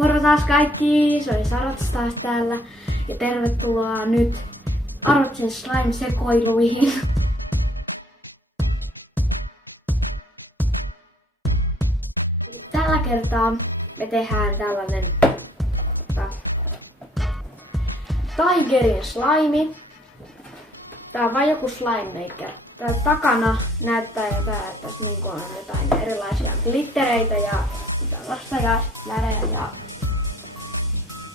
Moro taas kaikki, se oli Sarots taas täällä ja tervetuloa nyt Arotsen slime-sekoiluihin. Tällä kertaa me tehdään tällainen Tigerin slime. Tää on vain joku slime maker. Tää takana näyttää jotain, että tässä niin on jotain erilaisia glittereitä ja tällaista ja värejä ja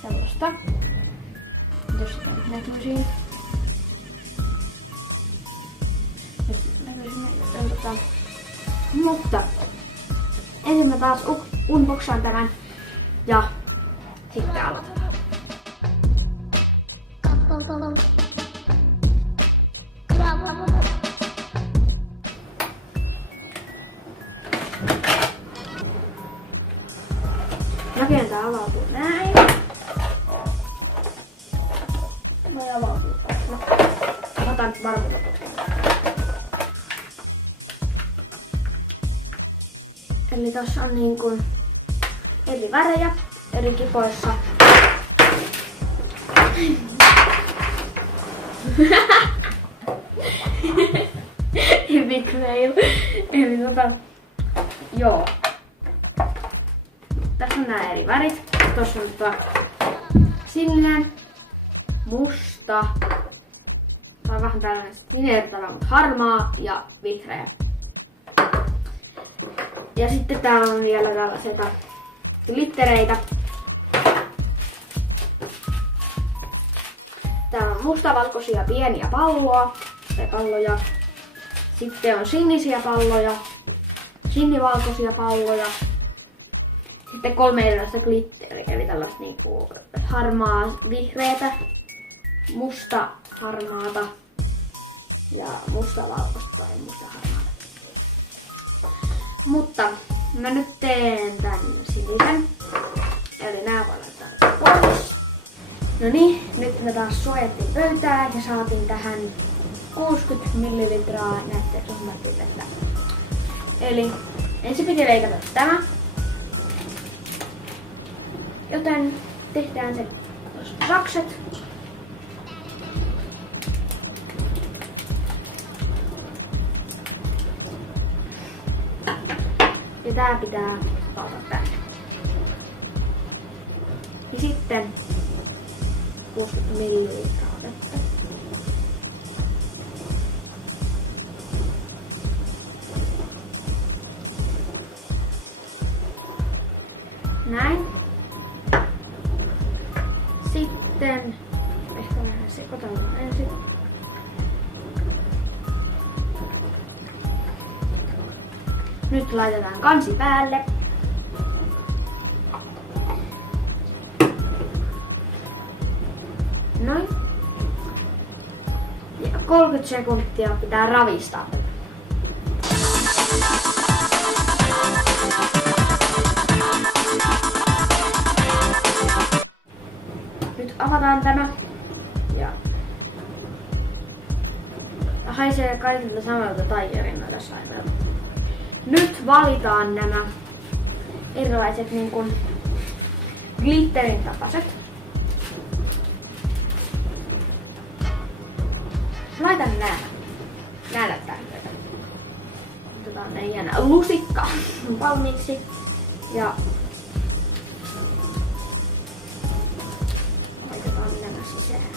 sellaista. Jos sitä nyt näkyisi. Mutta ensin mä taas unboxaan tämän ja sitten aloitetaan. Rakenta avautuu näin. Voi avautuu taas. No, otan nyt varmuutta. Eli tossa on niin kuin eri värejä eri kipoissa. Epic fail. Eli joo. Tässä on nämä eri värit. Tuossa on sininen, musta, tai vähän tällainen sinertävä, mutta harmaa ja vihreä. Ja sitten täällä on vielä tällaisia glittereitä. Täällä on mustavalkoisia pieniä palloja. Sitten on sinisiä palloja, sinivalkoisia palloja. Sitten 3 erilaista glitteriä, eli tällaista niinku harmaa vihreätä, musta harmaata ja musta valkoista tai musta harmaata. Mutta mä nyt teen tän sinisen, eli nää voi laittaa pois. No niin, nyt me taas suojattiin pöytää ja saatiin tähän 60 ml näytteeksi vettä. Eli ensin piti leikata tämä. Joten tehdään se sakset. Ja tää pitää palata tänne. Ja sitten 60 ml vettä. Näin. Sitten ehkä vähän sekoitellaan ensin. Nyt laitetaan kansi päälle. Noin. Ja 30 sekuntia pitää ravistaa tätä. Nyt avataan tämä ja haisee kaikilta samalta Tigerin noita slimeilta. Nyt valitaan nämä erilaiset niin kuin glitterin tapaset. Laitan nää. Nää näyttää hyvältä. Otetaan meidän lusikka valmiiksi ja laitetaan nämä sisään.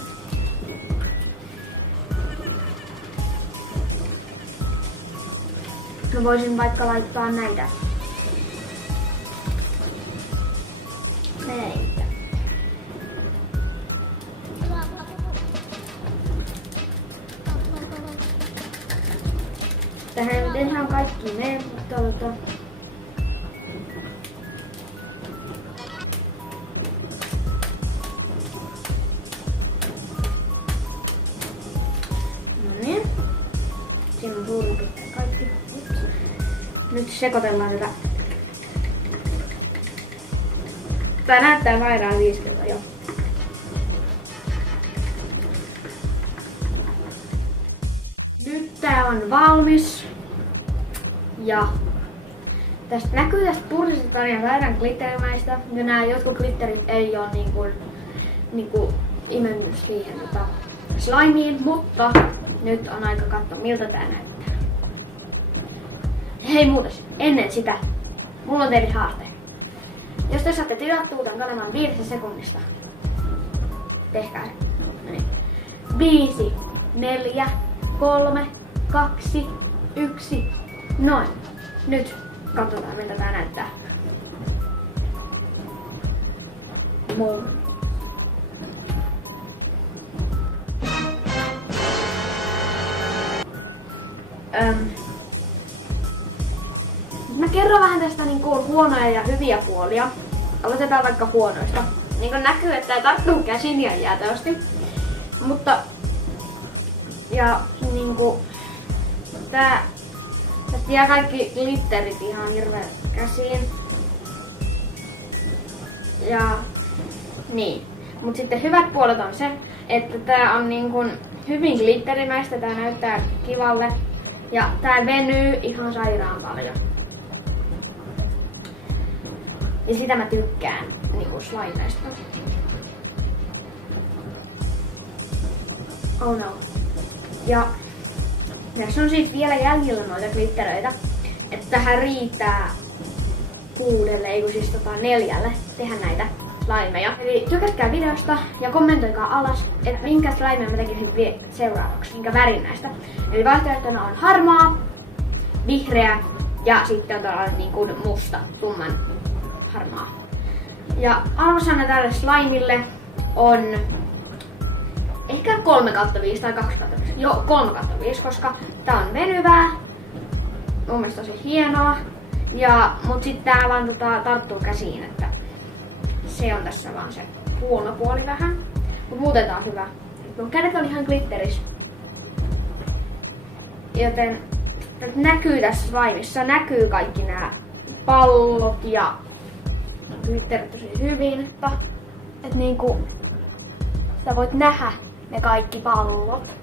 Mä voisin vaikka laittaa näitä. Tähän tehdään kaikki ne, mutta no niin. Siinä on suurin piirtein kaikki. Nyt sekoitellaan tätä. Tää näyttää vairaan 50 jo. Nyt tää on valmis. Ja Tästä näkyy tästä pursista on ihan sairaan glitterimäistä. Ja nämä jotkut glitterit ei ole niinku imennyt siihen slimiin, mutta nyt on aika katsoa miltä tää näyttää. Hei muutos, ennen sitä, mulla on teille haaste. Jos te saatte tilattua tämän kanavan 5 sekunnista, tehkää se. No niin. 5, 4, 3, 2, 1, noin. Nyt katsotaan miltä tää näyttää. Moi. Mä kerron vähän tästä niinku huonoja ja hyviä puolia. Aloitetaan vaikka huonoista. Niin kuin näkyy, että tää tarttuu käsin ja jäätävästi. Mutta ja niinku tästä jää kaikki glitterit ihan hirveän käsiin. Ja niin. Mut sitten hyvät puolet on se, että tää on niinku hyvin glitterimäistä, tää näyttää kivalle. Ja tää venyy ihan sairaan paljon. Ja sitä mä tykkään niinku slimeista. Oh no. Ja tässä on siis vielä jäljellä noita glitteröitä. Että tähän riittää 6, ei kun siis 4 tehdä näitä slimeja. Eli tykätkää videosta ja kommentoikaa alas, että minkä slimeja mä tekisin seuraavaksi, minkä värin näistä. Eli vaihtoehtona on harmaa, vihreä ja sitten on tällainen niin kuin musta, tumman harmaa. Ja arvosana tälle slimelle on ehkä 3/5 tai 2/5. Joo, 3/5, koska tää on venyvää. Mun mielestä tosi hienoa. Mut sit tää vaan tarttuu käsiin, että se on tässä vaan se huono puoli vähän. Mut muuten tää on hyvä. Mun kädet on ihan glitteris. Joten näkyy tässä slimeissa, näkyy kaikki nämä pallot ja glitterit tosi hyvin. Että niinku sä voit nähdä ne kaikki pallot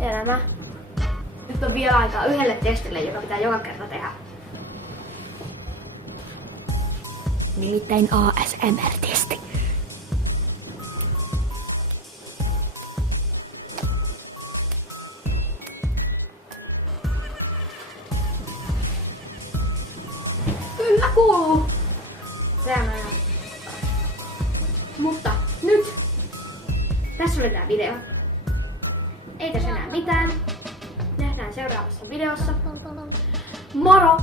ja nämä. Nyt on vielä aikaa yhdelle testille, joka pitää joka kerta tehdä. Nimittäin ASMR-testi. Kyllä kuuluu. Sehän on ihan. Mutta nyt. Tässä oli tää video. Ei tässä enää mitään. Nähdään seuraavassa videossa. Moro!